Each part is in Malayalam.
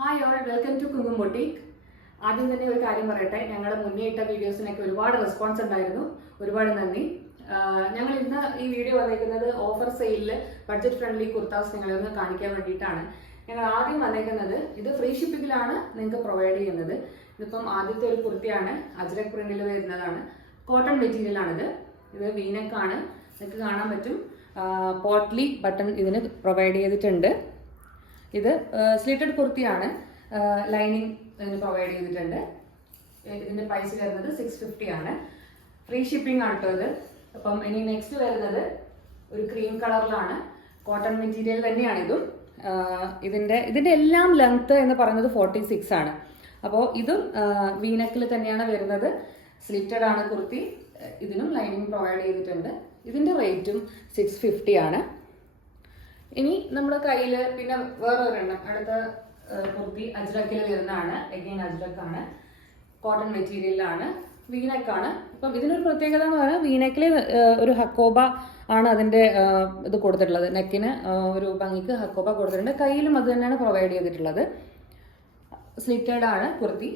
Hi all, welcome to Kumkum boutique. ആദ്യം തന്നെ ഒരു കാര്യം പറയട്ടെ, ഞങ്ങൾ മുന്നേ ഇട്ട വീഡിയോസിനൊക്കെ ഒരുപാട് റെസ്പോൺസ് ഉണ്ടായിരുന്നു. ഒരുപാട് നന്ദി. ഞങ്ങൾ ഇന്ന് ഈ വീഡിയോ വന്നേക്കുന്നത് ഓഫർ സെയിലിൽ ബഡ്ജറ്റ് ഫ്രണ്ട്ലി കുർത്താസ് നിങ്ങളെ ഒന്ന് കാണിക്കാൻ വേണ്ടിയിട്ടാണ്. ഞങ്ങൾ ആദ്യം വന്നേക്കുന്നത് ഇത് ഫ്രീ ഷിപ്പിങ്ങിലാണ് നിങ്ങൾക്ക് പ്രൊവൈഡ് ചെയ്യുന്നത്. ഇതിപ്പം ആദ്യത്തെ ഒരു കുർത്തിയാണ്, അജ്രക് പ്രിന്റിൽ വരുന്നതാണ്, കോട്ടൺ മെറ്റീരിയലാണിത്. ഇത് വീനക്കാണ്, നിങ്ങൾക്ക് കാണാൻ പറ്റും. പോട്ട്ലി ബട്ടൺ ഇതിന് പ്രൊവൈഡ് ചെയ്തിട്ടുണ്ട്. ഇത് സ്ലിറ്റഡ് കുർത്തിയാണ്, ലൈനിങ് ഇതിന് പ്രൊവൈഡ് ചെയ്തിട്ടുണ്ട്. ഇതിന്റെ പ്രൈസ് വരുന്നത് 650 ആണ്. ഫ്രീ ഷിപ്പിംഗ് ആണ് കേട്ടോ ഇത്. അപ്പം ഇനി നെക്സ്റ്റ് വരുന്നത് ഒരു ക്രീം കളറിലാണ്, കോട്ടൺ മെറ്റീരിയൽ തന്നെയാണ് ഇതും. ഇതിന്റെ എല്ലാം ലെങ്ത് എന്ന് പറയുന്നത് 46 ആണ്. അപ്പോൾ ഇതും വീനക്കിൽ തന്നെയാണ് വരുന്നത്. സ്ലിറ്റഡ് ആണ് കുർത്തി, ഇതിനും ലൈനിങ് പ്രൊവൈഡ് ചെയ്തിട്ടുണ്ട്. ഇതിന്റെ റേറ്റും 650 ആണ്. ഇനി നമ്മുടെ കയ്യിൽ പിന്നെ വേറൊരെണ്ണം, അടുത്ത കുർത്തി അജ്രക്കിൽ വരുന്നതാണ്. എഗെയിൻ അജ്രക്കാണ്, കോട്ടൺ മെറ്റീരിയലിലാണ്, വീനക്കാണ്. അപ്പം ഇതിനൊരു പ്രത്യേകത എന്ന് പറഞ്ഞാൽ വീനക്കിൽ ഒരു ഹക്കോബ ആണ് അതിൻ്റെ ഇത് കൊടുത്തിട്ടുള്ളത്. നെക്കിന് ഒരു ഭംഗിക്ക് ഹക്കോബ കൊടുത്തിട്ടുണ്ട്. കയ്യിലും അത് തന്നെയാണ് പ്രൊവൈഡ് ചെയ്തിട്ടുള്ളത്. സ്ലിറ്റഡ് ആണ് കുർത്തി,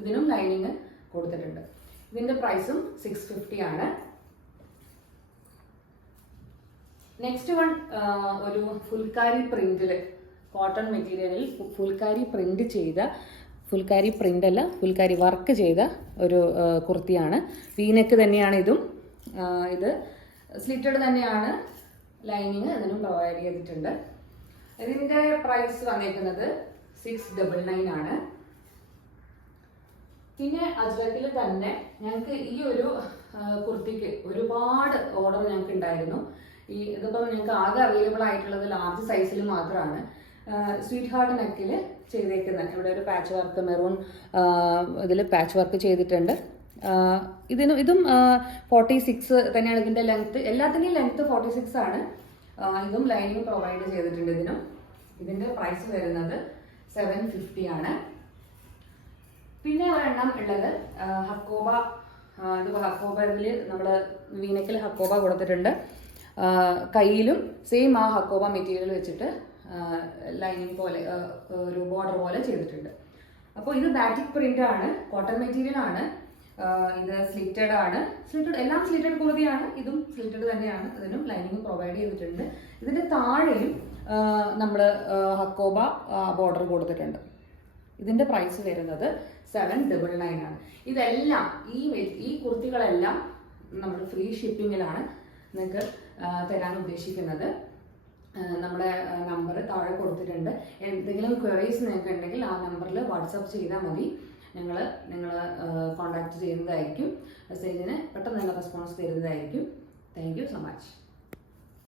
ഇതിനും ലൈനിങ് കൊടുത്തിട്ടുണ്ട്. ഇതിൻ്റെ പ്രൈസും 650 ആണ്. നെക്സ്റ്റ് വൺ ഒരു ഫുൽക്കാരി പ്രിന്റിൽ, കോട്ടൺ മെറ്റീരിയലിൽ ഫുൽക്കാരി പ്രിന്റ് ചെയ്ത, ഫുൽക്കാരി പ്രിന്റ് അല്ല ഫുൽക്കാരി വർക്ക് ചെയ്ത ഒരു കുർത്തിയാണ്. വീനെക്ക് തന്നെയാണ് ഇതും. ഇത് സ്ലിറ്റഡ് തന്നെയാണ്, ലൈനിങ് ഇതിനും പ്രൊവൈഡ് ചെയ്തിട്ടുണ്ട്. ഇതിൻ്റെ പ്രൈസ് വന്നേക്കുന്നത് 699 ആണ്. പിന്നെ അജ്രക്കിൽ തന്നെ ഞങ്ങൾക്ക് ഈ ഒരു കുർത്തിക്ക് ഒരുപാട് ഓർഡർ ഞങ്ങൾക്ക് ഉണ്ടായിരുന്നു. ഇതിപ്പം ഞങ്ങൾക്ക് ആകെ അവൈലബിൾ ആയിട്ടുള്ളത് ലാർജ് സൈസിൽ മാത്രമാണ്. സ്വീറ്റ് ഹാർട്ട് നെക്കിൽ ചെയ്തേക്കുന്നത്, ഇവിടെ ഒരു പാച്ച് വർക്ക്, മെറൂൺ ഇതിൽ പാച്ച് വർക്ക് ചെയ്തിട്ടുണ്ട്. ഇതും 46 തന്നെയാണ് ഇതിൻ്റെ ലെങ്ത്ത്. എല്ലാത്തിൻ്റെയും ലെങ്ത്ത് 46 ആണ്. ഇതും ലൈനിങ് പ്രൊവൈഡ് ചെയ്തിട്ടുണ്ട് ഇതിനും. ഇതിൻ്റെ പ്രൈസ് വരുന്നത് 750 ആണ്. പിന്നെ ഒരെണ്ണം ഉള്ളത് ഹക്കോബ. ഇത് ഹക്കോബ, ഇതിൽ നമ്മൾ വീനക്കിൽ ഹക്കോബ കൊടുത്തിട്ടുണ്ട്. കയ്യിലും സെയിം ആ ഹക്കോബ മെറ്റീരിയൽ വെച്ചിട്ട് ലൈനിങ് പോലെ ഒരു ബോർഡർ പോലെ ചെയ്തിട്ടുണ്ട്. അപ്പോൾ ഇത് ബാറ്റിക് പ്രിന്റ് ആണ്, കോട്ടൺ മെറ്റീരിയൽ ആണ്. ഇത് സ്ലിറ്റഡ് ആണ്. സ്ലിറ്റഡ് എല്ലാം സ്ലിറ്റഡ് കുർത്തിയാണ്. ഇതും സ്ലിറ്റഡ് തന്നെയാണ്. ഇതിനും ലൈനിങ് പ്രൊവൈഡ് ചെയ്തിട്ടുണ്ട്. ഇതിന്റെ താഴെയും നമ്മൾ ഹക്കോബ ബോർഡർ കൊടുത്തിട്ടുണ്ട്. ഇതിന്റെ പ്രൈസ് വരുന്നത് 799 ആണ്. ഇതെല്ലാം ഈ കുർത്തികളെല്ലാം നമ്മൾ ഫ്രീ ഷിപ്പിങ്ങിലാണ് നിങ്ങൾക്ക് തരാൻ ഉദ്ദേശിക്കുന്നത്. നമ്മുടെ നമ്പർ താഴെ കൊടുത്തിട്ടുണ്ട്. എന്തെങ്കിലും ക്വയറീസ് നിങ്ങൾക്ക് ഉണ്ടെങ്കിൽ ആ നമ്പറിൽ വാട്സപ്പ് ചെയ്താൽ മതി. നിങ്ങൾ കോൺടാക്ട് ചെയ്യുന്നതായിരിക്കും. മെസ്സേജിന് പെട്ടെന്ന് തന്നെ റെസ്പോൺസ് തരുന്നതായിരിക്കും. Thank you so much.